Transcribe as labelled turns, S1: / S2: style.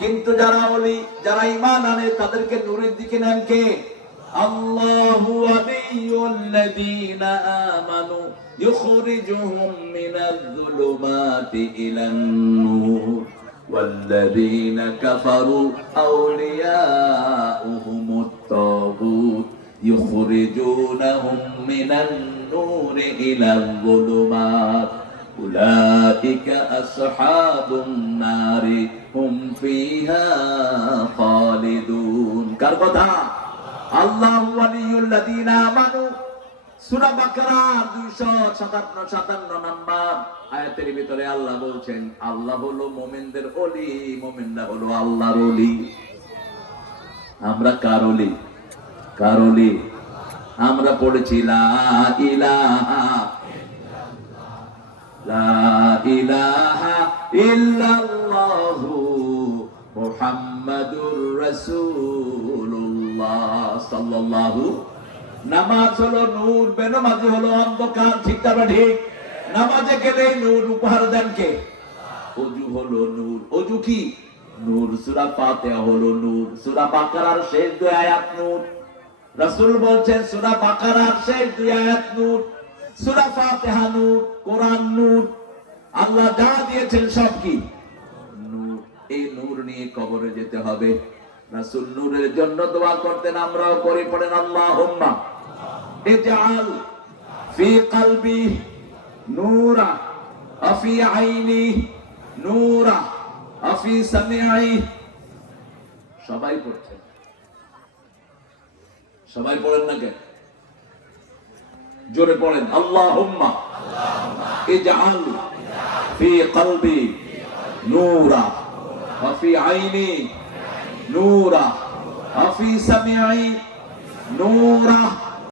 S1: কিন্তু যারা অলি যারা ইমান আনে তাদেরকে নূরের দিকে নেন কে আল্লাহু ওয়ালিয়ুল্লাযীনা আমানু ইখরিজুহুম মিনায-যুলুমাতি ইলান-নূর والذين كفروا أولياؤهم الطاغوت يخرجونهم من النور إلى الظلمات أولئك أصحاب النار هم فيها خالدون কার কথা আল্লাহ ওয়ালিউল্লাযীনা আমানু সূরা বাকারা 257 57 নাম্বার আয়াতের ভিতরে আল্লাহ বলছেন আল্লাহ হলো মুমিনদের ওলি মুমিনরা হলো আল্লাহর ওলি আমরা কার ওলি কার ওলি আমরা পড়েছি লা ইলাহা লা ইলাহা ইল্লাল্লাহু মুহাম্মাদুর রাসূলুল্লাহ সাল্লাল্লাহু নামাজ হলো নূর, বেনামাজি হলো অন্ধকার, ঠিক তবে ঠিক? নামাজে গেলে নূর উপহার দেন কে? অজু হলো নূর। অজু কি? নূর। সূরা ফাতিহা হলো নূর। সূরা বাকারার শেষ দুই আয়াত নূর। রাসূল বলছেন, সূরা বাকারার শেষ দুই আয়াত নূর। সূরা ফাতিহা নূর, কোরআন নূর। আল্লাহ যা দিয়েছেন সব কি? নূর। এই নূর নিয়ে কবরে যেতে হবে। রাসূল নূরের জন্য দোয়া করতেন, আমরাও পড়েন, আল্লাহুম্মা ইজআল ফি কলবি নূরা আইনি নূরা সামিআই। সবাই পড়ছেন। সবাই পড়েন না কেন? জোরে পড়েন আল্লাহ ফি কলবি নূরা আফি আইনি নূরা আফি সামিআই নূরা।